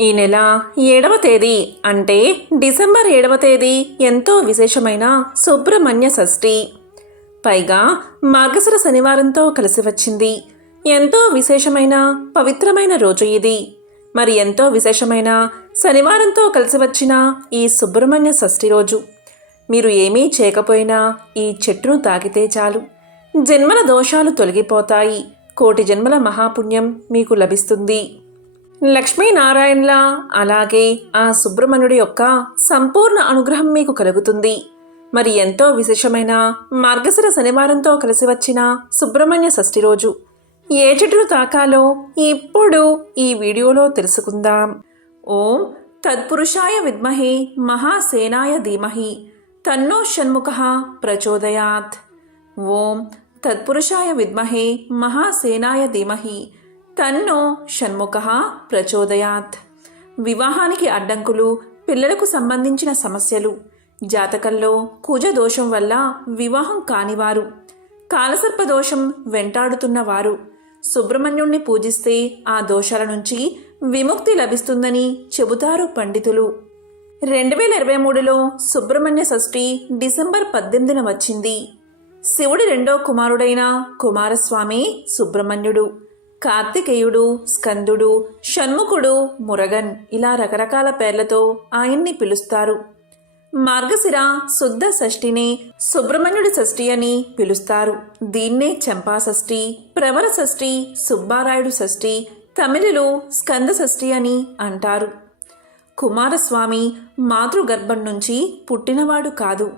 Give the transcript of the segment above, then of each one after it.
ఈ నెల ఏడవ తేదీ అంటే డిసెంబర్ ఏడవ తేదీ ఎంతో విశేషమైన సుబ్రహ్మణ్య షష్ఠి. పైగా మార్గశిర శనివారంతో కలిసి వచ్చింది. ఎంతో విశేషమైన పవిత్రమైన రోజు ఇది. మరి ఎంతో విశేషమైన శనివారంతో కలిసి వచ్చిన ఈ సుబ్రహ్మణ్య షష్ఠి రోజు. మీరు ఏమీ చేయకపోయినా ఈ చెట్టును తాకితే చాలు. జన్మల దోషాలు తొలగిపోతాయి. కోటి జన్మల మహాపుణ్యం మీకు లభిస్తుంది. లక్ష్మీనారాయణలా అలాగే ఆ సుబ్రహ్మణుడి యొక్క సంపూర్ణ అనుగ్రహం మీకు కలుగుతుంది. మరి ఎంతో విశేషమైన మార్గశిర శనివారంతో కలిసి వచ్చిన సుబ్రహ్మణ్య షష్ఠి రోజు ఏ చెట్టును తాకాలో ఇప్పుడు ఈ వీడియోలో తెలుసుకుందాం. ఓం తత్పురుషాయ విద్మహే మహాసేనాయ ధీమహి తన్నో షణ్ముఖ ప్రచోదయాత్. ఓం తత్పురుషాయ విద్మహే మహాసేనాయ ధీమహి తన్నో షణ్ముఖ ప్రచోదయాత్. వివాహానికి అడ్డంకులు పిల్లలకు సంబంధించిన సమస్యలు. జాతకంలో కూజ దోషం వల్ల వివాహం కానివారు. కాలసర్ప దోషం వెంటాడుతున్నవారు సుబ్రహ్మణ్యుణ్ణి పూజిస్తే ఆ దోషాల నుంచి విముక్తి లభిస్తుందని చెబుతారు పండితులు. రెండు వేల ఇరవై మూడులో సుబ్రహ్మణ్య షష్ఠి డిసెంబర్ పద్దెనిమిదిన వచ్చింది. శివుడి రెండో కుమారుడైన కుమారస్వామి సుబ్రహ్మణ్యుడు. కార్తికేయుడు స్కందుడు షణ్ముఖుడు మురగన్ ఇలా రకరకాల పేర్లతో ఆయన్ని పిలుస్తారు. మార్గశిర శుద్ధ షష్ఠిని సుబ్రహ్మణ్యుడి షష్ఠి అని పిలుస్తారు. దీన్నే చంపా షష్ఠి ప్రవర షష్ఠి సుబ్బారాయుడు షష్ఠి తమిళులు స్కంద షష్ఠి అని అంటారు. కుమారస్వామి మాతృగర్భం నుంచి పుట్టినవాడు కాదు.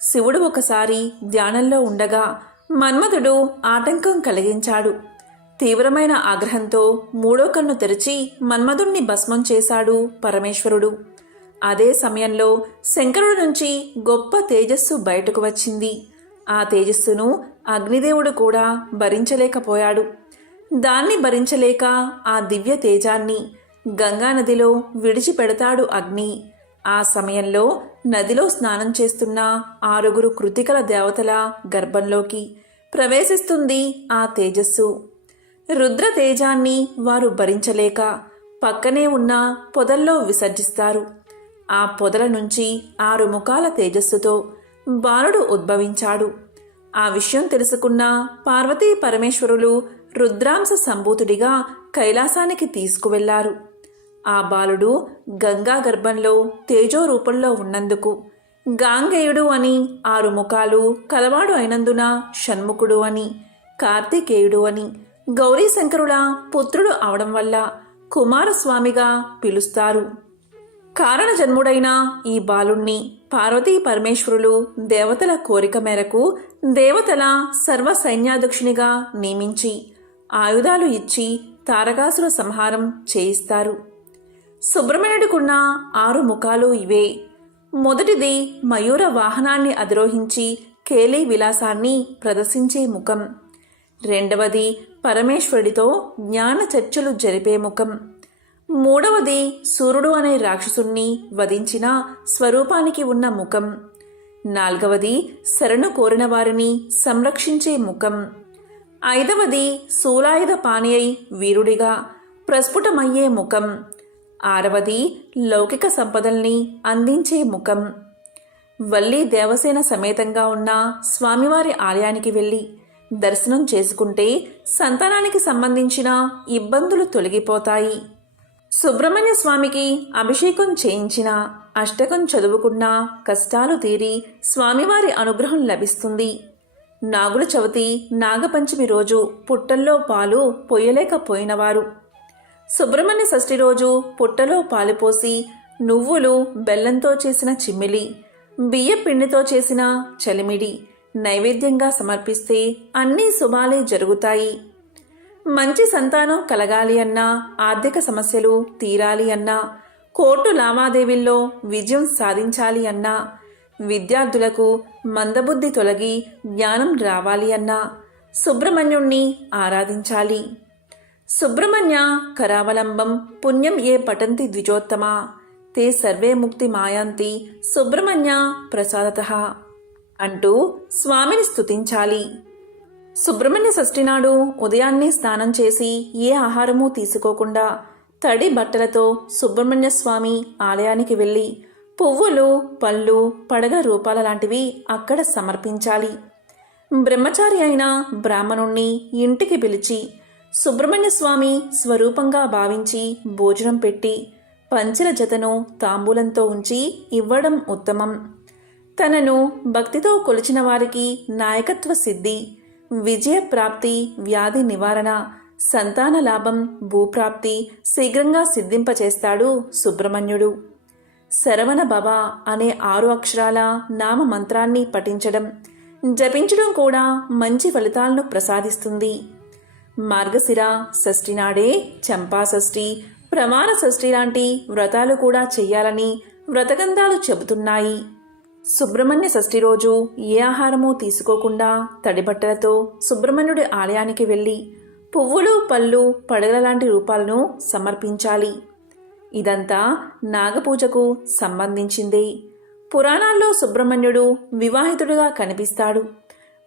శివుడు ఒకసారి ధ్యానంలో ఉండగా మన్మథుడు ఆటంకం కలిగించాడు. తీవ్రమైన ఆగ్రహంతో మూడో కన్ను తెరిచి మన్మధుణ్ణి భస్మం చేశాడు పరమేశ్వరుడు. అదే సమయంలో శంకరుడి నుంచి గొప్ప తేజస్సు బయటకు వచ్చింది. ఆ తేజస్సును అగ్నిదేవుడు కూడా భరించలేకపోయాడు. దాన్ని భరించలేక ఆ దివ్య తేజాన్ని గంగానదిలో విడిచిపెడతాడు అగ్ని. ఆ సమయంలో నదిలో స్నానం చేస్తున్న ఆరుగురు కృతికల దేవతల గర్భంలోకి ప్రవేశిస్తుంది ఆ తేజస్సు. రుద్ర తేజాన్ని వారు భరించలేక పక్కనే ఉన్న పొదల్లో విసర్జిస్తారు. ఆ పొదల నుంచి ఆరు ముఖాల తేజస్సుతో బాలుడు ఉద్భవించాడు. ఆ విషయం తెలుసుకున్న పార్వతీ పరమేశ్వరులు రుద్రాంశ సంభూతుడిగా కైలాసానికి తీసుకువెళ్ళారు. ఆ బాలుడు గంగా గర్భంలో తేజో రూపంలో ఉన్నందుకు గాంగేయుడు అని ఆరు ముఖాలు కలవాడు అయినందున షణ్ముఖుడు అని కార్తికేయుడు అని గౌరీశంకరుల పుత్రుడు అవడం వల్ల కుమారస్వామిగా పిలుస్తారు. కారణ జన్ముడైన ఈ బాలుణ్ణి పార్వతీ పరమేశ్వరులు దేవతల కోరిక మేరకు దేవతల సర్వ సైన్యాధ్యక్షునిగా నియమించి ఆయుధాలు ఇచ్చి తారకాసుర సంహారం చేయిస్తారు. సుబ్రహ్మణ్యుడికున్న ఆరు ముఖాలు ఇవే. మొదటిది మయూర వాహనాన్ని అధిరోహించి కేలీ విలాసాన్ని ప్రదర్శించే ముఖం. రెండవది పరమేశ్వరుడితో జ్ఞాన చర్చలు జరిపే ముఖం. మూడవది సూర్యుడు అనే రాక్షసుణ్ణి వధించిన స్వరూపానికి ఉన్న ముఖం. నాల్గవది శరణు కోరిన వారిని సంరక్షించే ముఖం. ఐదవది శూలాయుధ పాని వీరుడిగా ప్రస్ఫుటమయ్యే ముఖం. ఆరవది లౌకిక సంపదల్ని అందించే ముఖం. వల్లి దేవసేన సమేతంగా ఉన్న స్వామివారి ఆలయానికి వెళ్ళి దర్శనం చేసుకుంటే సంతానానికి సంబంధించిన ఇబ్బందులు తొలగిపోతాయి. సుబ్రహ్మణ్య స్వామికి అభిషేకం చేయించిన అష్టకం చదువుకున్న కష్టాలు తీరి స్వామివారి అనుగ్రహం లభిస్తుంది. నాగుల చవితి నాగపంచమి రోజు పుట్టల్లో పాలు పొయ్యలేకపోయినవారు. సుబ్రహ్మణ్య షష్ఠి రోజు పుట్టలో పాలు పోసి నువ్వులు బెల్లంతో చేసిన చిమ్మిలి బియ్య పిండితో చేసిన చలిమిడి నైవేద్యంగా సమర్పిస్తే అన్ని శుభాలే జరుగుతాయి. మంచి సంతానం కలగాలి అన్నా ఆర్థిక సమస్యలు తీరాలి అన్నా కోర్టు లావాదేవీల్లో విజయం సాధించాలి అన్నా విద్యార్థులకు మందబుద్ధి తొలగి జ్ఞానం రావాలి అన్నా సుబ్రహ్మణ్యుణ్ణి ఆరాధించాలి. సుబ్రహ్మణ్య కరావలంబం పుణ్యం ఏ పఠంతి ద్విజోత్తమా తే సర్వే ముక్తి మాయాంతి సుబ్రహ్మణ్య ప్రసాదత. అంటూ స్వామిని స్తుతించాలి. సుబ్రహ్మణ్య షష్ఠి నాడు ఉదయాన్నే స్నానం చేసి ఏ ఆహారము తీసుకోకుండా తడి బట్టలతో సుబ్రహ్మణ్య స్వామి ఆలయానికి వెళ్ళి పువ్వులు పళ్ళు పడగ రూపాల లాంటివి అక్కడ సమర్పించాలి. బ్రహ్మచారి అయిన బ్రాహ్మణుణ్ణి ఇంటికి పిలిచి సుబ్రహ్మణ్య స్వామి స్వరూపంగా భావించి భోజనం పెట్టి పంచల జతను తాంబూలంతో ఉంచి ఇవ్వడం ఉత్తమం. తనను భక్తితో కొలిచిన వారికి నాయకత్వ సిద్ధి విజయ ప్రాప్తి వ్యాధి నివారణ సంతాన లాభం భూప్రాప్తి శీఘ్రంగా సిద్ధింపచేస్తాడు సుబ్రహ్మణ్యుడు. శరవణ భవ అనే ఆరు అక్షరాల నామ మంత్రాన్ని పఠించడం జపించడం కూడా మంచి ఫలితాలను ప్రసాదిస్తుంది. మార్గశిర షష్ఠి నాడే చంపా షష్ఠి ప్రమాణ షష్ఠి లాంటి వ్రతాలు కూడా చెయ్యాలని వ్రతగంధాలు చెబుతున్నాయి. సుబ్రహ్మణ్య షష్ఠి రోజు ఏ ఆహారము తీసుకోకుండా తడిబట్టలతో సుబ్రహ్మణ్యుడి ఆలయానికి వెళ్ళి పువ్వులు పళ్ళు పడగల లాంటి రూపాలను సమర్పించాలి. ఇదంతా నాగపూజకు సంబంధించింది. పురాణాల్లో సుబ్రహ్మణ్యుడు వివాహితుడిగా కనిపిస్తాడు.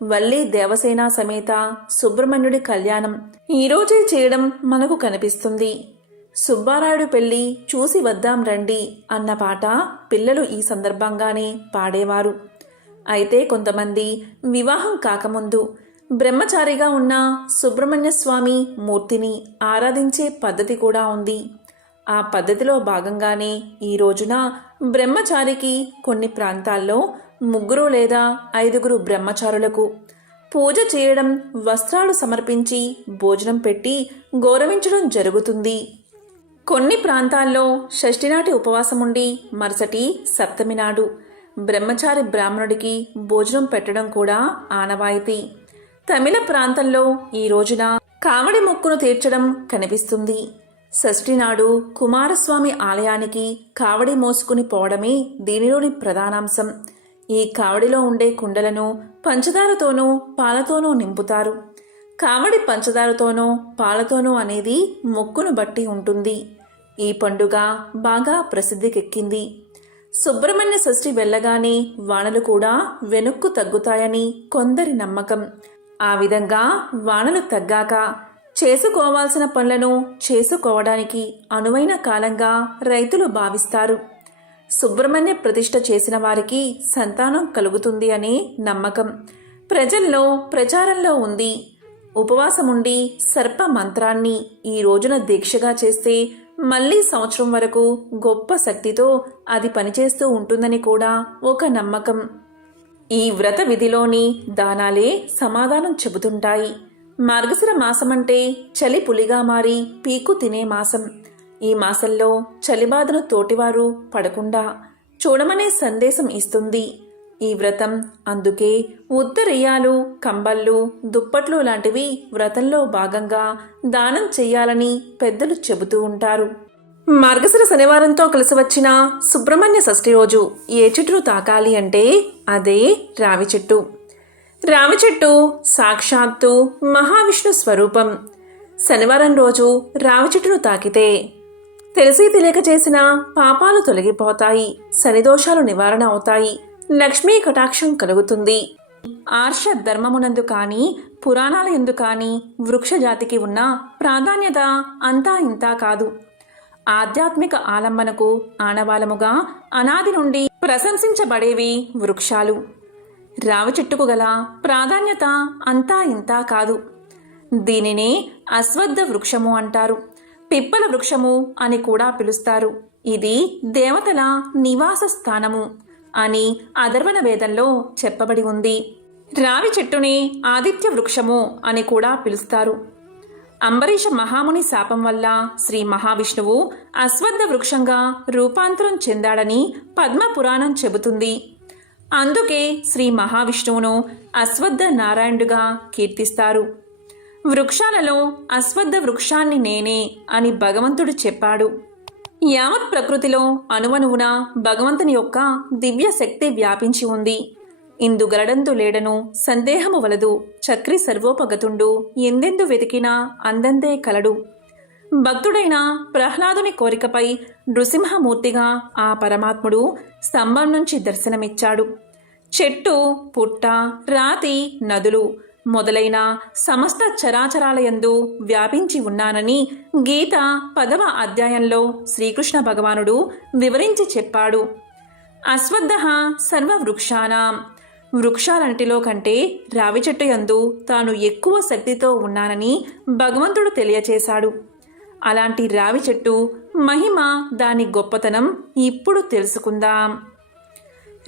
వల్లి దేవసేన సమేత సుబ్రహ్మణ్యుడి కళ్యాణం ఈరోజే చేయడం మనకు కనిపిస్తుంది. సుబ్బారాయుడు పెళ్ళి చూసి వద్దాం రండి అన్న పాట పిల్లలు ఈ సందర్భంగానే పాడేవారు. అయితే కొంతమంది వివాహం కాకముందు బ్రహ్మచారిగా ఉన్న సుబ్రహ్మణ్య స్వామి మూర్తిని ఆరాధించే పద్ధతి కూడా ఉంది. ఆ పద్ధతిలో భాగంగానే ఈ రోజున బ్రహ్మచారికి కొన్ని ప్రాంతాల్లో ముగ్గురు లేదా ఐదుగురు బ్రహ్మచారులకు పూజ చేయడం వస్త్రాలు సమర్పించి భోజనం పెట్టి గౌరవించడం జరుగుతుంది. కొన్ని ప్రాంతాల్లో షష్ఠినాటి ఉపవాసం ఉండి మరుసటి సప్తమి నాడు బ్రహ్మచారి బ్రాహ్మణుడికి భోజనం పెట్టడం కూడా ఆనవాయితీ. తమిళ ప్రాంతంలో ఈ రోజున కావడి మొక్కును తీర్చడం కనిపిస్తుంది. షష్ఠి నాడు కుమారస్వామి ఆలయానికి కావడి మోసుకుని పోవడమే దీనిలోని ప్రధానాంశం. ఈ కావడిలో ఉండే కుండలను పంచదారతోనూ పాలతోనూ నింపుతారు. కావడి పంచదారతోనో పాలతోనో అనేది మొక్కును బట్టి ఉంటుంది. ఈ పండుగ బాగా ప్రసిద్ధికెక్కింది. సుబ్రహ్మణ్య షష్ఠి వెళ్ళగానే వానలు కూడా వెనుక్కు తగ్గుతాయని కొందరి నమ్మకం. ఆ విధంగా వానలు తగ్గాక చేసుకోవాల్సిన పనులను చేసుకోవడానికి అనువైన కాలంగా రైతులు భావిస్తారు. సుబ్రహ్మణ్య ప్రతిష్ఠ చేసిన వారికి సంతానం కలుగుతుంది అనే నమ్మకం. ప్రజల్లో ప్రచారంలో ఉంది. ఉపవాసముండి సర్ప మంత్రాన్ని ఈ రోజున దీక్షగా చేస్తే మళ్ళీ సంవత్సరం వరకు గొప్ప శక్తితో అది పనిచేస్తూ ఉంటుందని కూడా ఒక నమ్మకం. ఈ వ్రత విధిలోని దానాలే సమాధానం చెబుతుంటాయి. మార్గశిర మాసమంటే చలి పులిగా మారి పీకు తినే మాసం. ఈ మాసంలో చలిబాధను తోటివారు పడకుండా చూడమనే సందేశం ఇస్తుంది. ఈ వ్రతం. అందుకే ఉత్తరీయాలు కంబళ్ళు దుప్పట్లు లాంటివి వ్రతంలో భాగంగా దానం చెయ్యాలని పెద్దలు చెబుతూ ఉంటారు. మార్గశిర శనివారంతో కలిసి వచ్చిన సుబ్రహ్మణ్య షష్ఠి రోజు ఏ చెట్టును తాకాలి అంటే అదే రావి చెట్టు. రావి చెట్టు సాక్షాత్తు మహావిష్ణు స్వరూపం. శనివారం రోజు రావి చెట్టును తాకితే తెలిసి తెలియక చేసిన పాపాలు తొలగిపోతాయి శనిదోషాలు నివారణ అవుతాయి లక్ష్మీ కటాక్షం కలుగుతుంది. ఆర్ష ధర్మమునందు కానీ పురాణాల ఎందు కానీ వృక్ష జాతికి ఉన్న ప్రాధాన్యత అంతా ఇంతా కాదు. ఆధ్యాత్మిక ఆలంబనకు ఆనవాలముగా అనాది నుండి ప్రశంసించబడేవి వృక్షాలు. రావి చెట్టుకు గల ప్రాధాన్యత అంతా ఇంతా కాదు. దీనినే అశ్వద్ధ వృక్షము అంటారు. పిప్పల వృక్షము అని కూడా పిలుస్తారు. ఇది దేవతల నివాస స్థానము అని అధర్వణ వేదంలో చెప్పబడి ఉంది. రావి చెట్టుని ఆదిత్య వృక్షము అని కూడా పిలుస్తారు. అంబరీష మహాముని శాపం వల్ల శ్రీ మహావిష్ణువు అశ్వద్ధ వృక్షంగా రూపాంతరం చెందాడని పద్మ పురాణం చెబుతుంది. అందుకే శ్రీ మహావిష్ణువును అశ్వద్ధ నారాయణుడుగా కీర్తిస్తారు. వృక్షాలలో అశ్వద్ధ వృక్షాన్ని నేనే అని భగవంతుడు చెప్పాడు. యావత్ ప్రకృతిలో అణువణువున భగవంతుని యొక్క దివ్య శక్తి వ్యాపించి ఉంది. ఇందు గలడంతు లేడను సందేహము వలదు. చక్రి సర్వోపగతుండు ఎందెందు వెతికినా అందందే కలడు. భక్తుడైన ప్రహ్లాదుని కోరికపై నృసింహమూర్తిగా ఆ పరమాత్ముడు స్తంభం నుంచి దర్శనమిచ్చాడు. చెట్టు పుట్ట రాతి నదులు మొదలైన సమస్త చరాచరాలయందు వ్యాపించి ఉన్నానని గీత పదవ అధ్యాయంలో శ్రీకృష్ణ భగవానుడు వివరించి చెప్పాడు. అశ్వద్ధ సర్వవృక్షానాం. వృక్షాలన్నిటిలో కంటే రావి చెట్టు యందు తాను ఎక్కువ శక్తితో ఉన్నానని భగవంతుడు తెలియచేశాడు. అలాంటి రావి చెట్టు మహిమ దాని గొప్పతనం ఇప్పుడు తెలుసుకుందాం.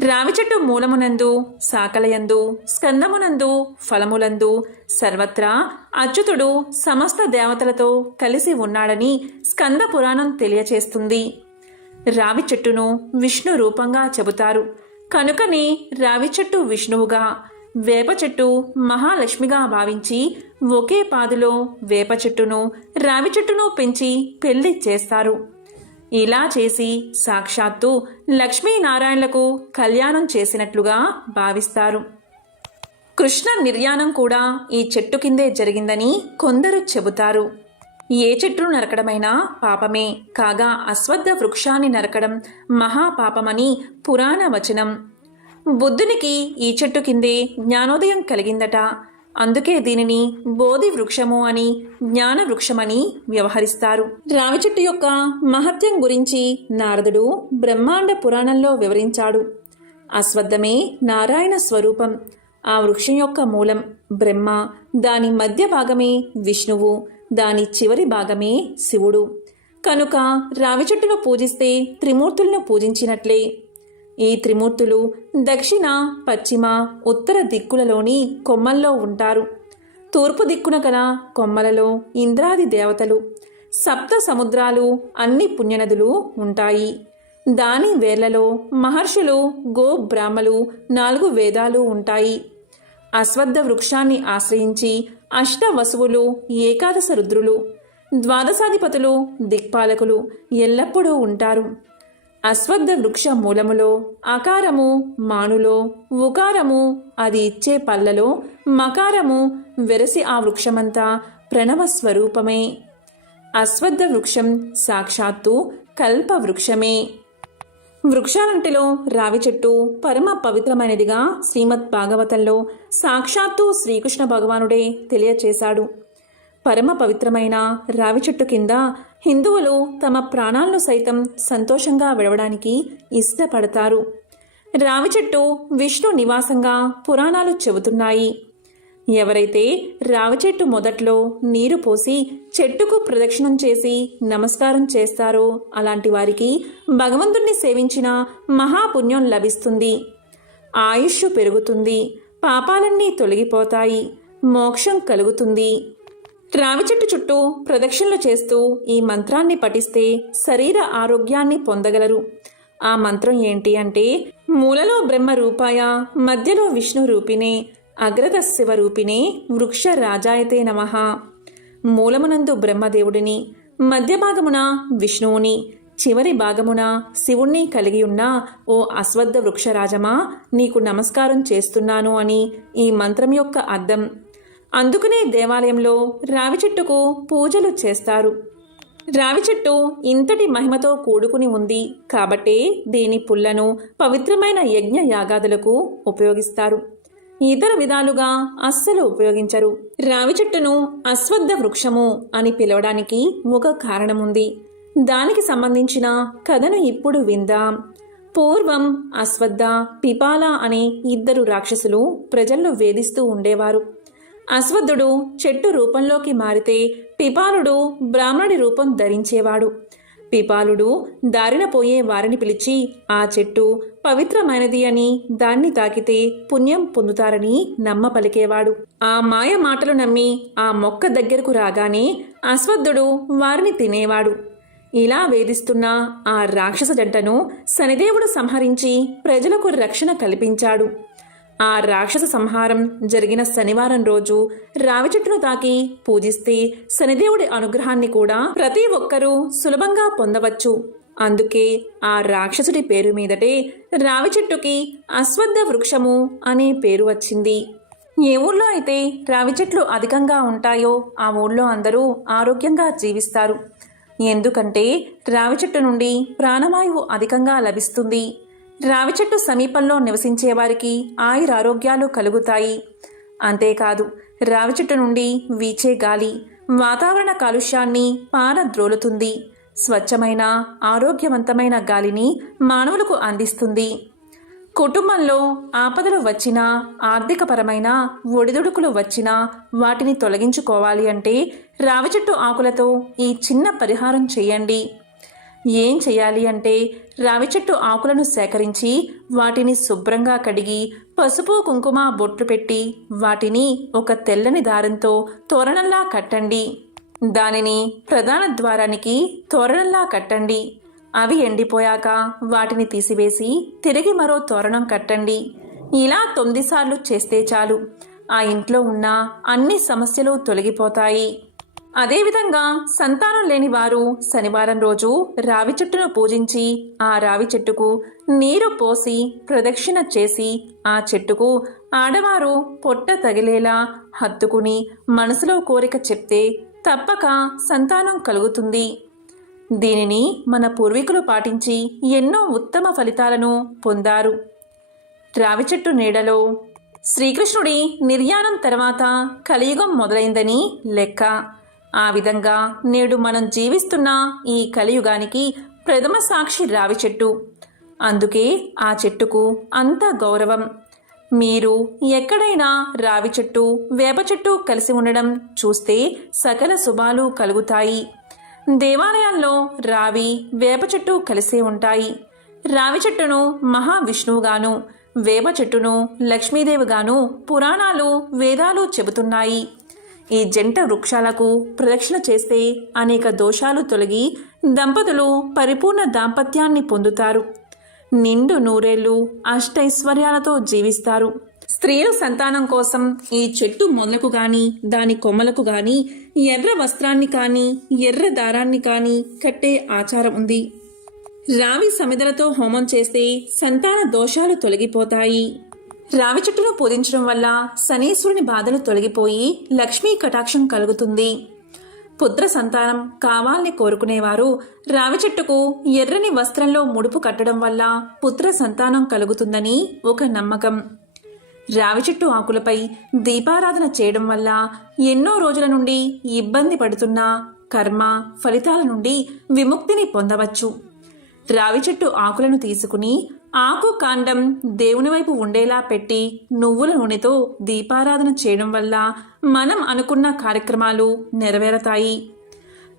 రావి చెట్టు మూలమునందు సాకలయందు స్కందమునందు ఫలములందు సర్వత్రా అచ్యుతుడు సమస్త దేవతలతో కలిసి ఉన్నాడని స్కంద పురాణం తెలియచేస్తుంది. రావి చెట్టును విష్ణు రూపంగా చెబుతారు. కనుకనే రావి చెట్టు విష్ణువుగా వేప చెట్టు మహాలక్ష్మిగా భావించి ఒకే పాదులో వేప చెట్టును రావి చెట్టును పెంచి పెళ్ళి చేస్తారు. ఇలా చేసి సాక్షాత్తు లక్ష్మీనారాయణలకు కళ్యాణం చేసినట్లుగా భావిస్తారు. కృష్ణ నిర్యాణం కూడా ఈ చెట్టు కిందే జరిగిందని కొందరు చెబుతారు. ఏ చెట్టును నరకడమైనా పాపమే కాగా అశ్వత్థ వృక్షాన్ని నరకడం మహాపాపమని పురాణ వచనం బుద్ధునికి ఈ చెట్టు కిందే జ్ఞానోదయం కలిగిందట. అందుకే దీనిని బోధి వృక్షము అని జ్ఞాన వృక్షమని వ్యవహరిస్తారు. రావి చెట్టు యొక్క మహత్యం గురించి నారదుడు బ్రహ్మాండ పురాణంలో వివరించాడు. అశ్వద్ధమే నారాయణ స్వరూపం. ఆ వృక్షం యొక్క మూలం బ్రహ్మ దాని మధ్య భాగమే విష్ణువు దాని చివరి భాగమే శివుడు. కనుక రావి చెట్టును పూజిస్తే త్రిమూర్తులను పూజించినట్లే. ఈ త్రిమూర్తులు దక్షిణ పశ్చిమ ఉత్తర దిక్కులలోని కొమ్మల్లో ఉంటారు. తూర్పు దిక్కున గల కొమ్మలలో ఇంద్రాది దేవతలు సప్త సముద్రాలు అన్ని పుణ్యనదులు ఉంటాయి. దాని వేర్లలో మహర్షులు గో బ్రాహ్మలు నాలుగు వేదాలు ఉంటాయి. అశ్వద్ధ వృక్షాన్ని ఆశ్రయించి అష్ట వసువులు ఏకాదశ రుద్రులు ద్వాదశాధిపతులు దిక్పాలకులు ఎల్లప్పుడూ ఉంటారు. అశ్వద్ధ వృక్ష మూలములో అకారము మానులో ఉకారము అది ఇచ్చే పల్లలో మకారము వెరసి ఆ వృక్షమంతా ప్రణవ స్వరూపమే. అశ్వద్ధ వృక్షం సాక్షాత్తు కల్ప వృక్షమే. వృక్షాలంటిలో రావి చెట్టు పరమ పవిత్రమైనదిగా శ్రీమద్ భాగవతంలో సాక్షాత్తు శ్రీకృష్ణ భగవానుడే తెలియచేశాడు. పరమ పవిత్రమైన రావి చెట్టు కింద హిందువులు తమ ప్రాణాలను సైతం సంతోషంగా విడవడానికి ఇష్టపడతారు. రావి చెట్టు విష్ణు నివాసంగా పురాణాలు చెబుతున్నాయి. ఎవరైతే రావి చెట్టు మొదట్లో నీరు పోసి చెట్టుకు ప్రదక్షిణం చేసి నమస్కారం చేస్తారో అలాంటి వారికి భగవంతుణ్ణి సేవించిన మహాపుణ్యం లభిస్తుంది. ఆయుష్ పెరుగుతుంది. పాపాలన్నీ తొలగిపోతాయి. మోక్షం కలుగుతుంది. రావి చెట్టు చుట్టూ ప్రదక్షిణలు చేస్తూ ఈ మంత్రాన్ని పఠిస్తే శరీర ఆరోగ్యాన్ని పొందగలరు. ఆ మంత్రం ఏంటి అంటే మూలలో బ్రహ్మ రూపాయ మధ్యలో విష్ణు రూపిణే అగ్రత శివ రూపిణే వృక్ష రాజాయతే నమ. మూలమునందు బ్రహ్మదేవుడిని మధ్య భాగమున విష్ణువుని చివరి భాగమున శివుణ్ణి కలిగి ఉన్న ఓ అశ్వద్ధ వృక్షరాజమా నీకు నమస్కారం చేస్తున్నాను అని ఈ మంత్రం యొక్క అర్థం. అందుకనే దేవాలయంలో రావి చెట్టుకు పూజలు చేస్తారు. రావి చెట్టు ఇంతటి మహిమతో కూడుకుని ఉంది కాబట్టే దీని పుల్లను పవిత్రమైన యజ్ఞ యాగాదులకు ఉపయోగిస్తారు. ఇతర విధాలుగా అస్సలు ఉపయోగించరు. రావి చెట్టును అశ్వద్ధ వృక్షము అని పిలవడానికి ఒక కారణముంది. దానికి సంబంధించిన కథను ఇప్పుడు విందాం. పూర్వం అశ్వద్ధ పిపాల అనే ఇద్దరు రాక్షసులు ప్రజలను వేధిస్తూ ఉండేవారు. అశ్వత్థుడు చెట్టు రూపంలోకి మారితే పిపాలుడు బ్రాహ్మణుడి రూపం ధరించేవాడు. పిపాలుడు దారిన పోయే వారిని పిలిచి ఆ చెట్టు పవిత్రమైనది అని దాన్ని తాకితే పుణ్యం పొందుతారని నమ్మ పలికేవాడు ఆ మాయ మాటలు నమ్మి ఆ మొక్క దగ్గరకు రాగానే అశ్వత్థుడు వారిని తినేవాడు. ఇలా వేధిస్తున్న ఆ రాక్షస జంటను శనిదేవుడు సంహరించి ప్రజలకు రక్షణ కల్పించాడు. ఆ రాక్షస సంహారం జరిగిన శనివారం రోజు రావి చెట్టును తాకి పూజిస్తే శనిదేవుడి అనుగ్రహాన్ని కూడా ప్రతి ఒక్కరూ సులభంగా పొందవచ్చు. అందుకే ఆ రాక్షసుడి పేరు మీదటే రావి చెట్టుకి అశ్వద్ధ వృక్షము అనే పేరు వచ్చింది. ఏ ఊళ్ళో అయితే రావి చెట్లు అధికంగా ఉంటాయో ఆ ఊళ్ళో అందరూ ఆరోగ్యంగా జీవిస్తారు. ఎందుకంటే రావి చెట్టు నుండి ప్రాణవాయువు అధికంగా లభిస్తుంది. రావి చెట్టు సమీపంలో నివసించే వారికి ఆయురారోగ్యాలు కలుగుతాయి. అంతేకాదు రావి చెట్టు నుండి వీచే గాలి వాతావరణ కాలుష్యాన్ని పారద్రోలుతుంది. స్వచ్ఛమైన ఆరోగ్యవంతమైన గాలిని మానవులకు అందిస్తుంది. కుటుంబంలో ఆపదలు వచ్చినా ఆర్థికపరమైన ఒడిదుడుకులు వచ్చినా వాటిని తొలగించుకోవాలి అంటే రావి చెట్టు ఆకులతో ఈ చిన్న పరిహారం చేయండి. ఏం చేయాలి అంటే రావి చెట్టు ఆకులను సేకరించి వాటిని శుభ్రంగా కడిగి పసుపు కుంకుమ బొట్లు పెట్టి వాటిని ఒక తెల్లని దారంతో తోరణంలా కట్టండి. దానిని ప్రధాన ద్వారానికి తోరణంలా కట్టండి. అవి ఎండిపోయాక వాటిని తీసివేసి తిరిగి మరో తోరణం కట్టండి. ఇలా తొమ్మిది సార్లు చేస్తే చాలు. ఆ ఇంట్లో ఉన్న అన్ని సమస్యలు తొలగిపోతాయి. అదేవిధంగా సంతానం లేని వారు శనివారం రోజు రావి చెట్టును పూజించి ఆ రావి చెట్టుకు నీరు పోసి ప్రదక్షిణ చేసి ఆ చెట్టుకు ఆడవారు పొట్ట తగిలేలా హత్తుకుని మనసులో కోరిక చెప్తే తప్పక సంతానం కలుగుతుంది. దీనిని మన పూర్వీకులు పాటించి ఎన్నో ఉత్తమ ఫలితాలను పొందారు. రావి చెట్టు నీడలో శ్రీకృష్ణుడి నిర్యాణం తర్వాత కలియుగం మొదలైందని లెక్క. ఆ విధంగా నేడు మనం జీవిస్తున్న ఈ కలియుగానికి ప్రథమ సాక్షి రావి చెట్టు. అందుకే ఆ చెట్టుకు అంత గౌరవం. మీరు ఎక్కడైనా రావి చెట్టు వేప చెట్టు కలిసి ఉండడం చూస్తే సకల శుభాలు కలుగుతాయి. దేవాలయాల్లో రావి వేప చెట్టు కలిసే ఉంటాయి. రావి చెట్టును మహావిష్ణువుగాను వేప చెట్టును లక్ష్మీదేవిగాను పురాణాలు వేదాలు చెబుతున్నాయి. ఈ జంట వృక్షాలకు ప్రదక్షిణ చేస్తే అనేక దోషాలు తొలగి దంపతులు పరిపూర్ణ దాంపత్యాన్ని పొందుతారు. నిండు నూరేళ్ళు అష్టైశ్వర్యాలతో జీవిస్తారు. స్త్రీలు సంతానం కోసం ఈ చెట్టు మొదలకు గాని దాని కొమ్మలకు గాని ఎర్ర వస్త్రాన్ని కాని ఎర్ర దారాన్ని కాని కట్టే ఆచారం ఉంది. రావి సమిదలతో హోమం చేస్తే సంతాన దోషాలు తొలగిపోతాయి. రావి చెట్టును పూజించడం వల్ల శనీశ్వరుని బాధలు తొలగిపోయి లక్ష్మీ కటాక్షం కలుగుతుంది. పుత్ర సంతానం కావాలని కోరుకునేవారు రావి చెట్టుకు ఎర్రని వస్త్రంలో ముడుపు కట్టడం వల్ల పుత్ర సంతానం కలుగుతుందని ఒక నమ్మకం. రావి చెట్టు ఆకులపై దీపారాధన చేయడం వల్ల ఎన్నో రోజుల నుండి ఇబ్బంది పడుతున్న కర్మ ఫలితాల నుండి విముక్తిని పొందవచ్చు. రావి చెట్టు ఆకులను తీసుకుని ఆకు కాండం దేవుని వైపు ఉండేలా పెట్టి నువ్వుల నూనెతో దీపారాధన చేయడం వల్ల మనం అనుకున్న కార్యక్రమాలు నెరవేరతాయి.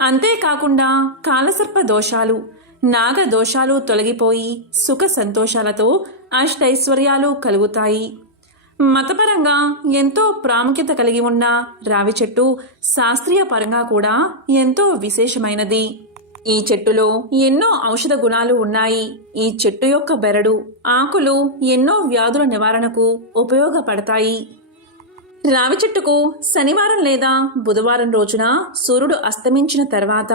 అంతేకాకుండా కాలసర్ప దోషాలు నాగ దోషాలు తొలగిపోయి సుఖ సంతోషాలతో అష్టైశ్వర్యాలు కలుగుతాయి. మతపరంగా ఎంతో ప్రాముఖ్యత కలిగి ఉన్న రావి చెట్టు శాస్త్రీయ పరంగా కూడా ఎంతో విశేషమైనది. ఈ చెట్టులో ఎన్నో ఔషధ గుణాలు ఉన్నాయి. ఈ చెట్టు యొక్క బెరడు ఆకులు ఎన్నో వ్యాధుల నివారణకు ఉపయోగపడతాయి. రావి చెట్టుకు శనివారం లేదా బుధవారం రోజున సూర్యుడు అస్తమించిన తర్వాత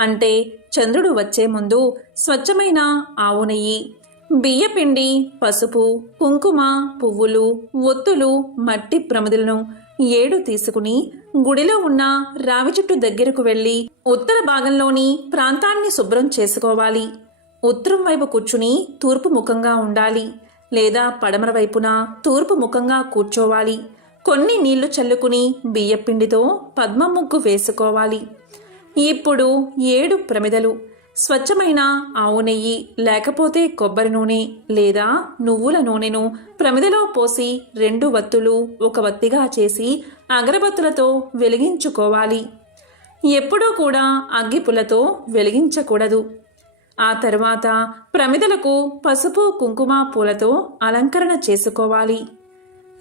అంటే చంద్రుడు వచ్చే ముందు స్వచ్ఛమైన ఆవు నెయ్యి బియ్యపిండి పసుపు కుంకుమ పువ్వులు ఒత్తులు మట్టి ప్రమిదలను ఏడు తీసుకుని గుడిలో ఉన్న రావి చెట్టు దగ్గరకు వెళ్ళి ఉత్తర భాగంలోని ప్రాంతాన్ని శుభ్రం చేసుకోవాలి. ఉత్తరం వైపు కూర్చుని తూర్పు ముఖంగా ఉండాలి. లేదా పడమర వైపున తూర్పు ముఖంగా కూర్చోవాలి. కొన్ని నీళ్ళు చల్లుకుని బియ్యపిండితో పద్మ ముగ్గు వేసుకోవాలి. ఇప్పుడు ఏడు ప్రమిదలు. స్వచ్ఛమైన ఆవు నెయ్యి లేకపోతే కొబ్బరి నూనె లేదా నువ్వుల నూనెను ప్రమిదలో పోసి రెండు వత్తులు ఒక వత్తిగా చేసి అగరబత్తులతో వెలిగించుకోవాలి. ఎప్పుడూ కూడా అగ్గిపులతో వెలిగించకూడదు. ఆ తర్వాత ప్రమిదలకు పసుపు కుంకుమ పూలతో అలంకరణ చేసుకోవాలి.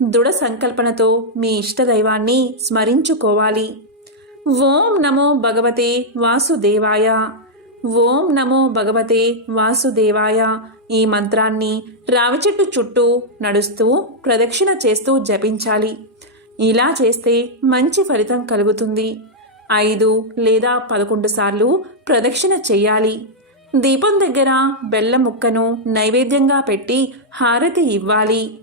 దృఢ సంకల్పనతో మీ ఇష్టదైవాన్ని స్మరించుకోవాలి. ఓం నమో భగవతే వాసుదేవాయ. ఓం నమో భగవతే వాసుదేవాయ. ఈ మంత్రాన్ని రావి చెట్టు చుట్టూ నడుస్తూ ప్రదక్షిణ చేస్తూ జపించాలి. ఇలా చేస్తే మంచి ఫలితం కలుగుతుంది. ఐదు లేదా పదకొండు సార్లు ప్రదక్షిణ చెయ్యాలి దీపం దగ్గర బెల్లం ముక్కను నైవేద్యంగా పెట్టి హారతి ఇవ్వాలి.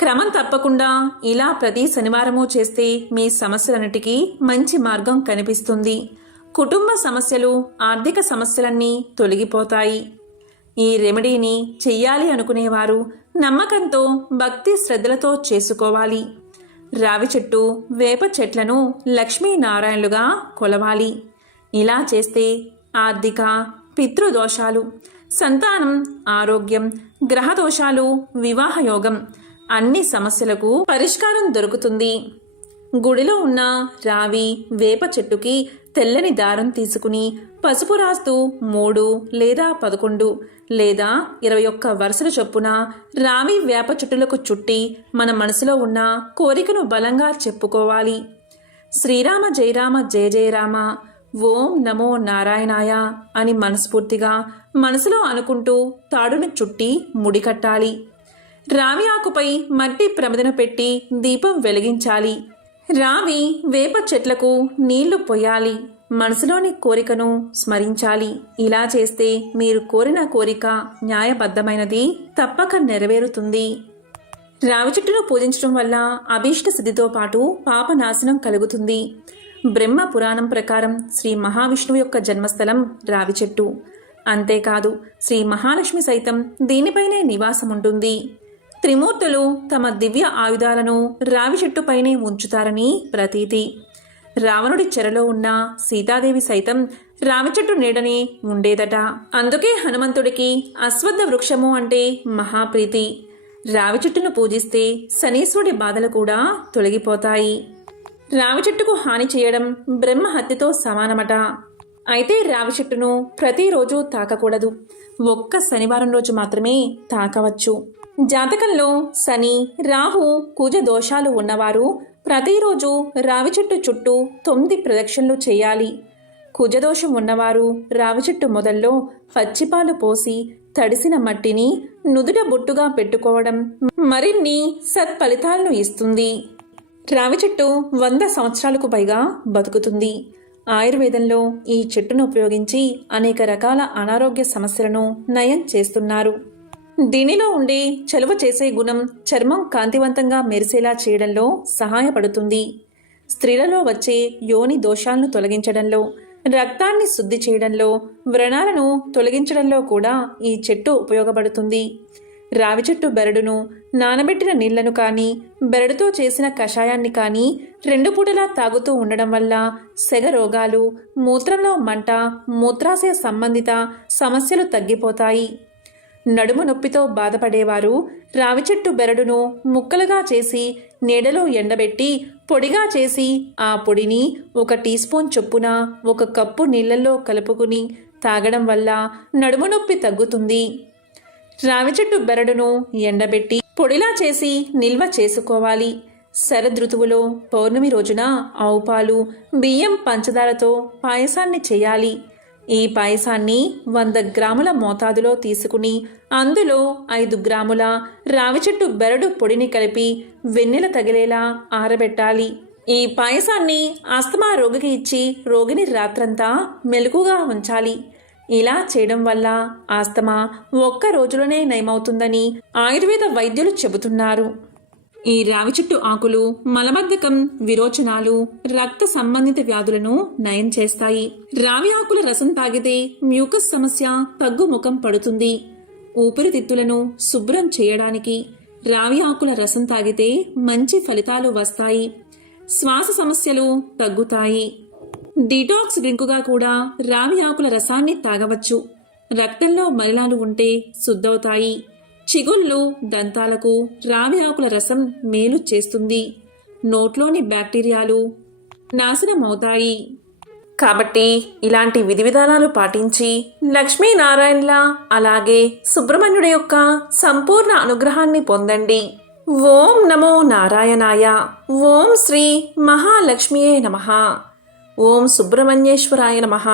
క్రమం తప్పకుండా ఇలా ప్రతి శనివారము చేస్తే మీ సమస్యలన్నిటికీ మంచి మార్గం కనిపిస్తుంది. కుటుంబ సమస్యలు ఆర్థిక సమస్యలన్నీ తొలగిపోతాయి. ఈ రెమెడీని చెయ్యాలి అనుకునేవారు నమ్మకంతో భక్తి శ్రద్ధలతో చేసుకోవాలి. రావి చెట్టు వేప చెట్లను లక్ష్మీనారాయణులుగా కొలవాలి. ఇలా చేస్తే ఆర్థిక పితృదోషాలు సంతానం ఆరోగ్యం గ్రహ దోషాలు అన్ని సమస్యలకు పరిష్కారం దొరుకుతుంది. గుడిలో ఉన్న రావి వేప చెట్టుకి తెల్లని దారం తీసుకుని పసుపు రాస్తూ మూడు లేదా పదకొండు లేదా ఇరవై ఒక్క వరుసల చొప్పున రావి వేప చుట్టులకు చుట్టి మన మనసులో ఉన్న కోరికను బలంగా చెప్పుకోవాలి. శ్రీరామ జయరామ జయ జయరామ ఓం నమో నారాయణాయ అని మనస్ఫూర్తిగా మనసులో అనుకుంటూ తాడును చుట్టి ముడికట్టాలి రావి ఆకుపై మట్టి ప్రమదన పెట్టి దీపం వెలిగించాలి. రావి వేప చెట్లకు నీళ్ళు పొయ్యాలి. మనసులోని కోరికను స్మరించాలి. ఇలా చేస్తే మీరు కోరిన కోరిక న్యాయబద్ధమైనది తప్పక నెరవేరుతుంది. రావి చెట్టును పూజించడం వల్ల అభీష్ట సిద్ధితో పాటు పాపనాశనం కలుగుతుంది. బ్రహ్మ పురాణం ప్రకారం శ్రీ మహావిష్ణువు యొక్క జన్మస్థలం రావి చెట్టు. అంతేకాదు శ్రీ మహాలక్ష్మి సైతం దీనిపైనే నివాసం ఉంటుంది త్రిమూర్తులు తమ దివ్య ఆయుధాలను రావి చెట్టుపైనే ఉంచుతారని ప్రతీతి. రావణుడి చెరలో ఉన్న సీతాదేవి సైతం రావి చెట్టు నీడని ఉండేదట. అందుకే హనుమంతుడికి అశ్వత్థ వృక్షము అంటే మహాప్రీతి. రావి చెట్టును పూజిస్తే శనీశ్వరుడి బాధలు కూడా తొలగిపోతాయి. రావి చెట్టుకు హాని చేయడం బ్రహ్మ హత్యతో సమానమట. అయితే రావి చెట్టును ప్రతిరోజు తాకకూడదు. ఒక్క శనివారం రోజు మాత్రమే తాకవచ్చు. జాతకంలో శని రాహు కుజ దోషాలు ఉన్నవారు ప్రతిరోజు రావి చెట్టు చుట్టూ తొమ్మిది ప్రదక్షిణలు చేయాలి. కుజదోషం ఉన్నవారు రావి చెట్టు మొదల్లో పచ్చిపాలు పోసి తడిసిన మట్టిని నుదుట బొట్టుగా పెట్టుకోవడం మరిన్ని సత్ఫలితాలను ఇస్తుంది. రావి చెట్టు వంద సంవత్సరాలకు పైగా బతుకుతుంది. ఆయుర్వేదంలో ఈ చెట్టును ఉపయోగించి అనేక రకాల అనారోగ్య సమస్యలను నయం చేస్తున్నారు. దీనిలో ఉండే చలువ చేసే గుణం చర్మం కాంతివంతంగా మెరిసేలా చేయడంలో సహాయపడుతుంది. స్త్రీలలో వచ్చే యోని దోషాలను తొలగించడంలో రక్తాన్ని శుద్ధి చేయడంలో వ్రణాలను తొలగించడంలో కూడా ఈ చెట్టు ఉపయోగపడుతుంది. రావి చెట్టు బెరడును నానబెట్టిన నీళ్ళను కానీ బెరడుతో చేసిన కషాయాన్ని కానీ రెండు పూటలా తాగుతూ ఉండడం వల్ల సెగ రోగాలు మూత్రంలో మంట మూత్రాశయ సంబంధిత సమస్యలు తగ్గిపోతాయి. నడుము నొప్పితో బాధపడేవారు. రావి చెట్టు బెరడును ముక్కలుగా చేసి నీడలో ఎండబెట్టి పొడిగా చేసి ఆ పొడిని ఒక టీ స్పూన్ చొప్పున ఒక కప్పు నీళ్ళల్లో కలుపుకుని తాగడం వల్ల నడుము నొప్పి తగ్గుతుంది. రావి చెట్టు బెరడును ఎండబెట్టి పొడిలా చేసి నిల్వ చేసుకోవాలి. శరదృతువులో పౌర్ణమి రోజున ఆవు పాలు బియ్యం పంచదారతో పాయసాన్ని చేయాలి. ఈ పాయసాన్ని వంద గ్రాముల మోతాదులో తీసుకుని అందులో ఐదు గ్రాముల రావి చెట్టు బెరడు పొడిని కలిపి వెన్నెల తగిలేలా ఆరబెట్టాలి. ఈ పాయసాన్ని ఆస్తమా రోగికి ఇచ్చి రోగిని రాత్రంతా మెలకుగా ఉంచాలి. ఇలా చేయడం వల్ల ఆస్తమా ఒక్క రోజులోనే నయమవుతుందని ఆయుర్వేద వైద్యులు చెబుతున్నారు. ఈ రావి చెట్టు ఆకులు మలబద్ధకం విరోచనాలు రక్త సంబంధిత వ్యాధులను నయం చేస్తాయి. రావి ఆకుల రసం తాగితే మ్యూకస్ సమస్య తగ్గుముఖం పడుతుంది. ఊపిరితిత్తులను శుభ్రం చేయడానికి రావి ఆకుల రసం తాగితే మంచి ఫలితాలు వస్తాయి. శ్వాస సమస్యలు తగ్గుతాయి. డిటాక్స్ డ్రింకుగా కూడా రావి ఆకుల రసాన్ని తాగవచ్చు. రక్తంలో మలినాలు ఉంటే శుద్ధవుతాయి. చిగుళ్ళు దంతాలకు రావి ఆకుల రసం మేలు చేస్తుంది. నోట్లోని బ్యాక్టీరియాలు నాశనమవుతాయి. కాబట్టి ఇలాంటి విధి విధానాలు పాటించి లక్ష్మీనారాయణల అలాగే సుబ్రహ్మణ్యుడి యొక్క సంపూర్ణ అనుగ్రహాన్ని పొందండి. ఓం నమో నారాయణాయ. ఓం శ్రీ మహాలక్ష్మియే నమః. ఓం సుబ్రహ్మణ్యేశ్వరాయ నమః.